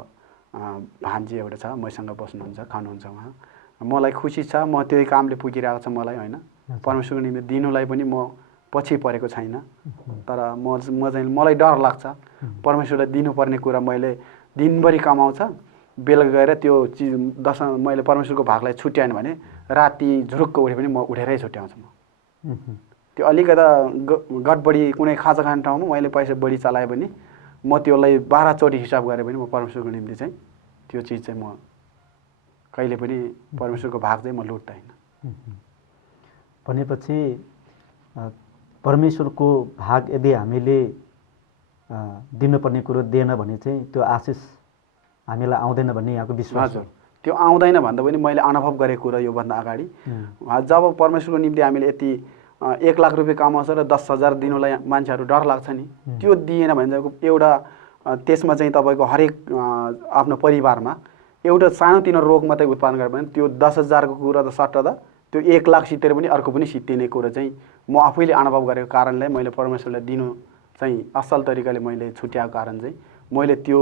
भान्जी एउटा छ मसँग बस्नुहुन्छ खानुहुन्छ उहाँ, मलाई खुसी छ। म त्यही कामले पुगिरहेको छ मलाई होइन, परमेश्वरको निम्ति दिनुलाई पनि म पछि परेको छैन। तर म चाहिँ मलाई डर लाग्छ परमेश्वरलाई दिनुपर्ने कुरा मैले दिनभरि कमाउँछ, बेलुका गएर त्यो चिज मैले परमेश्वरको भागलाई छुट्याएन भने राति झुरुक्क उठे पनि म उठेरै छुट्याउँछु। म त्यो अलिकता गडबडी कुनै खाजा खाने ठाउँमा मैले पैसा बढी चलाएँ भने म त्यसलाई 12 चोटि हिसाब गरेँ पनि म परमेश्वरको निम्ति चाहिँ त्यो चिज चाहिँ म कहिले पनि परमेश्वरको भाग चाहिँ म लुट्दैन। भनेपछि परमेश्वरको भाग यदि हामीले दिनुपर्ने कुरो दिएन भने चाहिँ त्यो आशिष हामीलाई आउँदैन भन्ने यहाँको विश्वास हो। त्यो आउँदैन भन्दा पनि मैले अनुभव गरेको कुरा योभन्दा अगाडि, जब परमेश्वरको निम्ति हामीले यति 1 लाख रुपियाँ कमाउँछ र 10,000 दिनुलाई मान्छेहरू डर लाग्छ नि, त्यो दिएन भने एउटा त्यसमा चाहिँ तपाईँको हरेक आफ्नो परिवारमा एउटा सानोतिनो रोग मात्रै उत्पादन गर्यो भने त्यो 10,000 को कुरा त सट्ट त त्यो 1 लाख सित्तेर पनि अर्को पनि सित्तिने कुरा चाहिँ म आफैले अनुभव गरेको कारणले मैले परमेश्वरलाई दिनु चाहिँ असल तरिकाले मैले छुट्याएको कारण चाहिँ मैले त्यो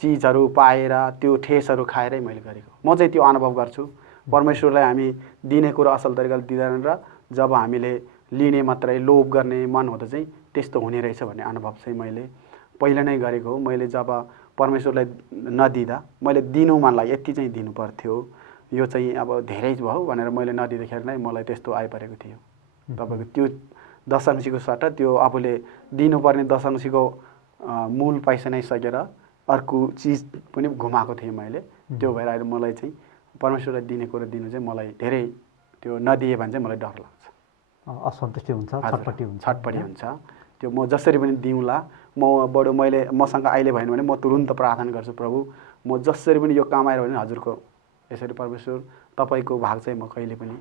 चिजहरू पाएर त्यो ठेसहरू खाएरै मैले गरेको। म चाहिँ त्यो अनुभव गर्छु परमेश्वरलाई हामी दिने कुरा असल तरिकाले दिँदैन र जब हामीले लिने मात्रै लोभ गर्ने मन हुँदा चाहिँ त्यस्तो हुने रहेछ भन्ने अनुभव चाहिँ मैले पहिला नै गरेको हो। मैले जब परमेश्वरलाई नदिँदा मैले दिनु मन लाग्यो, यति चाहिँ दिनु पर्थ्यो, यो चाहिँ अब धेरै भयो भनेर मैले नदिँदाखेरि नै मलाई त्यस्तो आइपरेको थियो। तपाईँको त्यो दशंशीको सट्टा त्यो आफूले दिनुपर्ने दशंशीको मूल पैसा नै सकेर अर्को चिज पनि घुमाएको थिएँ मैले। त्यो भएर अहिले मलाई चाहिँ परमेश्वरलाई दिने कुरो दिनु चाहिँ मलाई धेरै त्यो नदिए भने चाहिँ मलाई डर लाग्छ, असन्तुष्टि हुन्छ, छटपटी हुन्छ। त्यो म जसरी पनि दिउँला, म बडो मैले मसँग अहिले भएन भने म तुरुन्त प्रार्थना गर्छु, प्रभु म जसरी पनि यो काम आएर भने हजुरको यसरी परमेश्वर तपाईँको भाग चाहिँ म कहिले पनि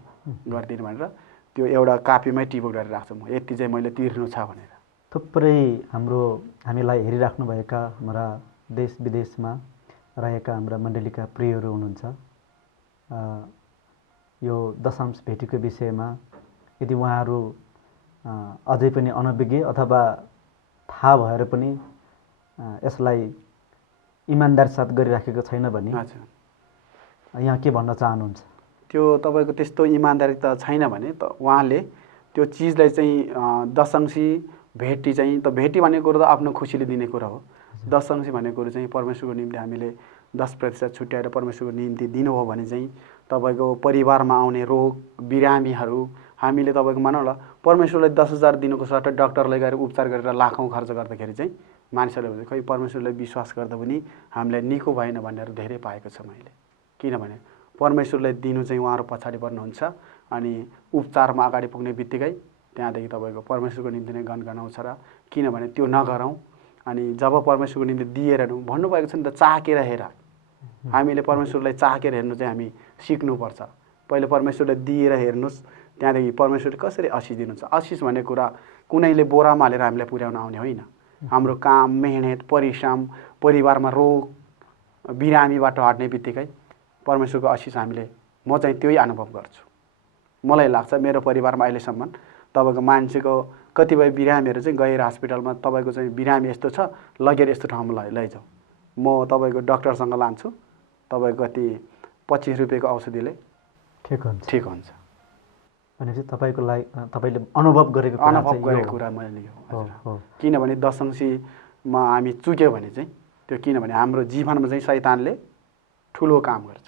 गर्दिनँ भनेर त्यो एउटा कापीमै टिपोट गरेर राख्छु म, यति चाहिँ मैले तिर्नु छ भनेर। थुप्रै हामीलाई हेरिराख्नुभएका हाम्रा देश विदेशमा रहेका हाम्रा मण्डलीका प्रियहरू हुनुहुन्छ। यो दशांश भेटीको विषयमा यदि उहाँहरू अझै पनि अनभिज्ञ अथवा थाहा भएर पनि यसलाई इमान्दार साथ गरिराखेको छैन भने यहाँ के भन्न चाहनुहुन्छ? त्यो तपाईँको त्यस्तो इमान्दारिता छैन भने त उहाँले त्यो चिजलाई चाहिँ दशंशी भेटी चाहिँ त भेटी भन्ने कुरो त आफ्नो खुसीले दिने कुरा हो। दशंशी भन्ने कुरो चाहिँ परमेश्वरको निम्ति हामीले 10% छुट्याएर परमेश्वरको निम्ति दिनुभयो भने चाहिँ तपाईँको परिवारमा आउने रोग बिरामीहरू हामीले तपाईँको मानौँ ल परमेश्वरलाई 10,000 दिनुको सट्टा डक्टरलाई गएर उपचार गरेर लाखौँ खर्च गर्दाखेरि चाहिँ मानिसहरूले खै परमेश्वरलाई विश्वास गर्दा पनि हामीलाई निको भएन भनेर धेरै पाएको छ मैले। किनभने परमेश्वरलाई दिनु चाहिँ उहाँहरू पछाडि पर्नुहुन्छ अनि उपचारमा अगाडि पुग्ने बित्तिकै त्यहाँदेखि तपाईँको परमेश्वरको निम्ति नै गनगनाउँछ र किनभने त्यो नगरौँ। अनि जब परमेश्वरको निम्ति दिएर भन्नुभएको छ नि त, चाहेर हेर, हामीले परमेश्वरलाई चाहेर हेर्नु चाहिँ हामी सिक्नुपर्छ। पहिले परमेश्वरलाई दिएर हेर्नुहोस्, त्यहाँदेखि परमेश्वरले कसरी आशिष दिनुहुन्छ। आशिष भन्ने कुरा कुनैले बोरामा हालेर हामीलाई पुर्याउन आउने होइन। हाम्रो काम मेहनत परिश्रम परिवारमा रोग बिरामीबाट हट्ने बित्तिकै परमेश्वरको आशिष हामीले म चाहिँ त्यही अनुभव गर्छु। मलाई लाग्छ मेरो परिवारमा अहिलेसम्म तपाईँको मान्छेको कतिपय बिरामीहरू चाहिँ गएर हस्पिटलमा तपाईँको चाहिँ बिरामी यस्तो छ लगेर यस्तो ठाउँमा लैजाउँ, म तपाईँको डक्टरसँग लान्छु, तपाईँको कति 25 रुपियाँको औषधिले ठिक हुन्छ भनेपछि तपाईँले अनुभव गरेको कुरा मैले हो। किनभने दशंशीमा हामी चुक्यो भने चाहिँ त्यो किनभने हाम्रो जीवनमा चाहिँ शैतानले ठुलो काम गर्छ।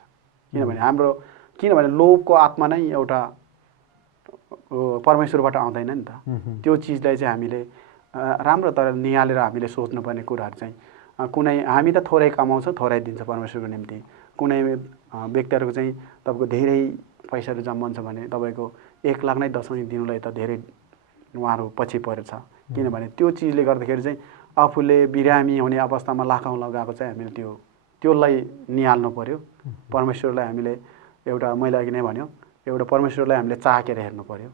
किनभने लोभको आत्मा नै एउटा परमेश्वरबाट आउँदैन नि त। त्यो चिजलाई चाहिँ हामीले राम्रो तरह निहालेर हामीले सोच्नुपर्ने कुराहरू चाहिँ कुनै हामी त थोरै कमाउँछौँ थोरै दिन्छ परमेश्वरको निम्ति, कुनै व्यक्तिहरूको चाहिँ तपाईँको धेरै पैसाहरू जम्मन्छ भने तपाईँको 1 लाख नै दशैं दिनुलाई त धेरै उहाँहरू पछि परेछ। किनभने त्यो चिजले गर्दाखेरि चाहिँ आफूले बिरामी हुने अवस्थामा लाखौँ लगाएको चाहिँ हामीले त्यसलाई निहाल्नु पर्यो। परमेश्वरलाई हामीले एउटा मैले अघि नै भन्यो एउटा परमेश्वरलाई हामीले चाहेर हेर्नु पर्यो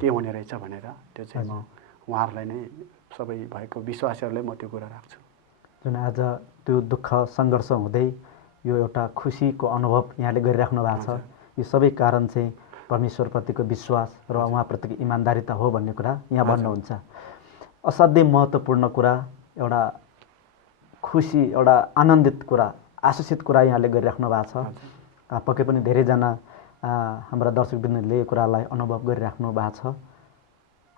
के हुने रहेछ भनेर। त्यो चाहिँ म उहाँहरूलाई नै सबै भएको विश्वासीहरूलाई म त्यो कुरा राख्छु। जुन आज त्यो दुःख सङ्घर्ष हुँदै यो एउटा खुसीको अनुभव यहाँले गरिराख्नु भएको छ, यो सबै कारण चाहिँ परमेश्वरप्रतिको विश्वास र उहाँप्रतिको इमान्दारिता हो भन्ने कुरा यहाँ भन्नुहुन्छ। असाध्यै महत्त्वपूर्ण कुरा, एउटा खुसी, एउटा आनन्दित कुरा, आशिषित कुरा यहाँले गरिराख्नु भएको छ। पक्कै पनि धेरैजना हाम्रा दर्शकवृन्दले यो कुरालाई अनुभव गरिराख्नु भएको छ।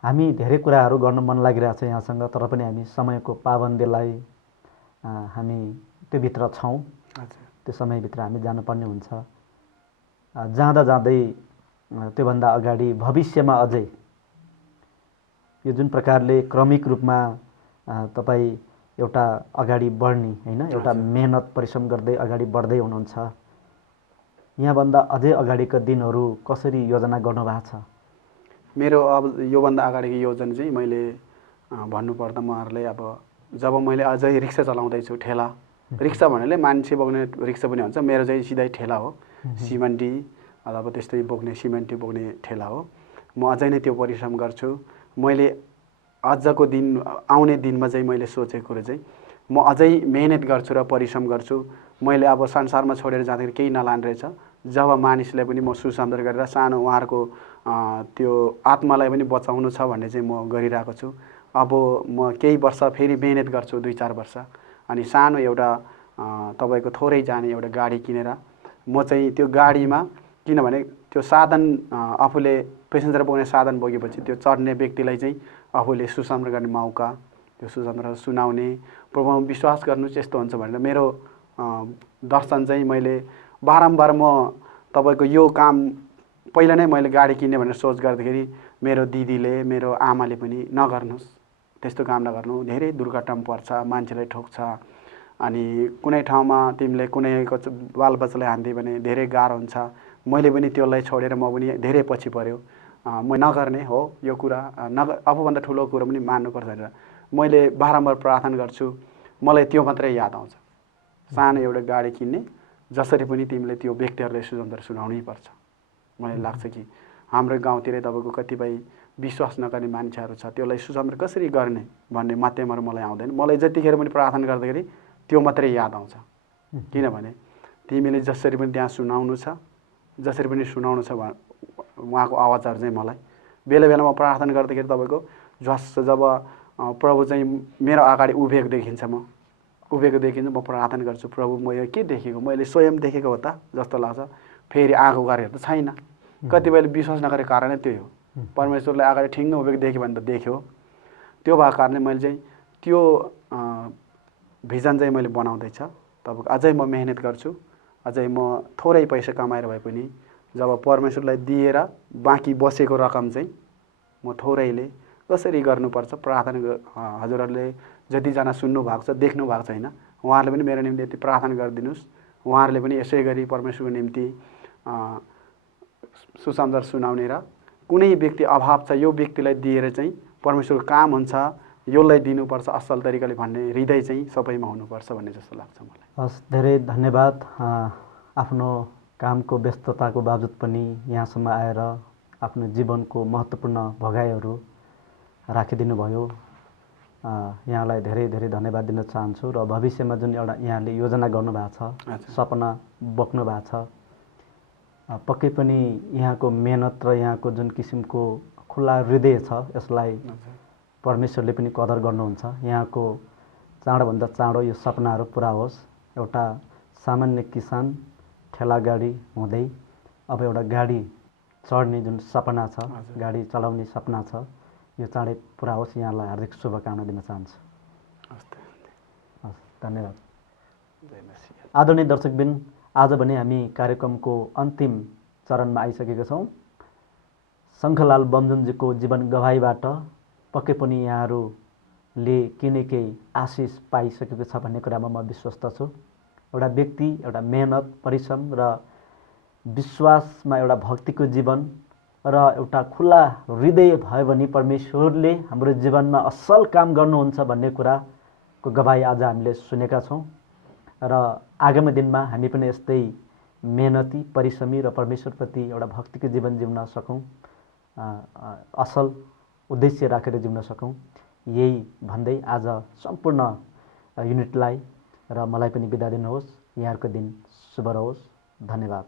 हामी धेरै कुराहरू गर्न मन लागिरहेको छ यहाँसँग, तर पनि हामी समयको पाबन्दीलाई हामी त्योभित्र छौँ, त्यो समयभित्र हामी जानुपर्ने हुन्छ। जाँदा जाँदै त्योभन्दा अगाडि भविष्यमा अझै यो जुन प्रकारले क्रमिक रूपमा तपाईँ एउटा अगाडि बढ्ने होइन, एउटा मेहनत परिश्रम गर्दै अगाडि बढ्दै हुनुहुन्छ, यहाँभन्दा अझै अगाडिका दिनहरू कसरी योजना गर्नुभएको छ? मेरो अब योभन्दा अगाडिको योजना चाहिँ मैले भन्नुपर्दा उहाँहरूलाई अब जब मैले अझै रिक्सा चलाउँदैछु, ठेला रिक्सा भन्नाले मान्छे बोक्ने रिक्सा पनि हुन्छ, मेरो चाहिँ सिधै ठेला हो, सिमेन्टी अथवा त्यस्तै बोक्ने सिमेन्टी बोक्ने ठेला हो। म अझै नै त्यो परिश्रम गर्छु। मैले अझको दिन आउने दिनमा चाहिँ मैले सोचेको कुरो चाहिँ म अझै मेहनत गर्छु र परिश्रम गर्छु। मैले अब संसारमा छोडेर जाँदाखेरि केही नलाने रहेछ, जब मानिसलाई पनि म सुसन्देश गरेर सानो उहाँहरूको त्यो आत्मालाई पनि बचाउनु छ भन्ने चाहिँ म गरिरहेको छु। अब म केही वर्ष फेरि मेहनत गर्छु, 2-4 वर्ष, अनि सानो एउटा तपाईँको थोरै जाने एउटा गाडी किनेर म चाहिँ त्यो गाडीमा किनभने त्यो साधन आफूले पेसेन्जर बोक्ने साधन बोकेपछि त्यो चढ्ने व्यक्तिलाई चाहिँ आफूले सुसमाचार गर्ने मौका, त्यो सुसमाचार सुनाउने, प्रभुमा विश्वास गर्नु चाहिँ यस्तो हुन्छ भनेर मेरो दर्शन चाहिँ मैले बारम्बार म तपाईँको यो काम पहिला नै मैले गाडी किन्ने भनेर सोच गर्दाखेरि मेरो दिदीले, मेरो आमाले पनि नगर्नुहोस्, त्यस्तो काम नगर्नु, धेरै दुर्घटना पर्छ, मान्छेलाई ठोक्छ, अनि कुनै ठाउँमा तिमीले कुनैको बालबच्चालाई हान्दियो भने धेरै गाह्रो हुन्छ। मैले पनि त्यसलाई छोडेर म पनि धेरै पछि पऱ्यो। म नगर्ने हो यो कुरा, आफूभन्दा ठुलो कुरा पनि मान्नुपर्छ भनेर मैले बारम्बार प्रार्थना गर्छु। मलाई त्यो मात्रै याद आउँछ, सानो एउटा गाडी किन्ने, जसरी पनि तिमीले त्यो व्यक्तिहरूलाई सुसमाचार सुनाउनै पर्छ। मलाई लाग्छ कि हाम्रो गाउँतिरै तपाईँको कतिपय विश्वास नगर्ने मान्छेहरू छ, त्यसलाई सुसमाचार कसरी गर्ने भन्ने माध्यमहरू मलाई आउँदैन। मलाई जतिखेर पनि प्रार्थना गर्दाखेरि त्यो मात्रै याद आउँछ। किनभने तिमीले जसरी पनि त्यहाँ सुनाउनु छ, जसरी पनि सुनाउनु छ उहाँको आवाजहरू चाहिँ मलाई बेला बेलामा प्रार्थना गर्दाखेरि तपाईँको झ्वास्स जब प्रभु चाहिँ मेरो अगाडि उभिएको देखिन्छ, म प्रार्थना गर्छु, प्रभु म यो के देखेको, मैले स्वयं देखेको हो त जस्तो लाग्छ। फेरि आगो गरेर त छैन, कतिपयले विश्वास नगरेको कारणै त्यही हो। परमेश्वरले अगाडि ठिङ्ग उभिएको देख्यो भने त देख्यो। त्यो भएको कारणले मैले चाहिँ त्यो भिजन चाहिँ मैले बनाउँदैछ। तपाईँको अझै म मेहनत गर्छु, अझै म थोरै पैसा कमाएर भए पनि जब परमेश्वरलाई दिएर बाँकी बसेको रकम चाहिँ म थोरैले कसरी गर्नुपर्छ प्रार्थना हजुरहरूले जतिजना सुन्नु भएको छ, देख्नु भएको छैन, उहाँहरूले पनि मेरो निम्ति यति प्रार्थना गरिदिनुहोस्। उहाँहरूले पनि यसै गरी परमेश्वरको निम्ति सुसमाचार सुनाउने र कुनै व्यक्ति अभाव छ यो व्यक्तिलाई दिएर चाहिँ परमेश्वरको काम हुन्छ, यसलाई दिनुपर्छ असल तरिकाले भन्ने हृदय चाहिँ सबैमा हुनुपर्छ भन्ने जस्तो लाग्छ मलाई। हस्, धेरै धन्यवाद। आफ्नो कामको व्यस्तताको बावजुद पनि यहाँसम्म आएर आफ्नो जीवनको महत्त्वपूर्ण भगाइहरू राखिदिनु भयो। यहाँलाई धेरै धेरै धन्यवाद दिन चाहन्छु। र भविष्यमा जुन एउटा यहाँले योजना गर्नुभएको छ, सपना बोक्नु भएको छ, पक्कै पनि यहाँको मेहनत र यहाँको जुन किसिमको खुला हृदय छ यसलाई परमेश्वरले पनि कदर गर्नुहुन्छ। यहाँको चाँडोभन्दा चाँडो यो सपनाहरू पुरा होस्। एउटा सामान्य किसान ठेलागाडी हुँदै अब एउटा गाडी चढ्ने जुन सपना छ, गाडी चलाउने सपना छ, यो चाँडै पुरा होस्। यहाँलाई हार्दिक शुभकामना दिन चाहन्छु। हस्, धन्यवाद। आदरणीय दर्शकबिन, आज भने हामी कार्यक्रमको अन्तिम चरणमा आइसकेका छौँ। शङ्खलाल बमजुङजीको जीवन गवाहीबाट पक्कै पनि यहाँहरूले केही न केही आशिष पाइसकेको छ भन्ने कुरामा म विश्वस्त छु। एउटा व्यक्ति एउटा मेहनत, परिश्रम र विश्वासमा एउटा भक्तिको जीवन र एउटा खुला हृदय भयो भने परमेश्वरले हाम्रो जीवनमा असल काम गर्नुहुन्छ भन्ने कुराको गवाही आज हामीले सुनेका छौँ। र आगामी दिनमा हामी पनि यस्तै मेहनती, परिश्रमी र परमेश्वरप्रति एउटा भक्तिको जीवन जिउन सकौँ, असल उद्देश्य राखेर जिउन सकौँ, यही भन्दै आज सम्पूर्ण युनिटलाई र मलाई पनि बिदा दिनुहोस्। यहाँहरूको दिन शुभ रहोस्। धन्यवाद।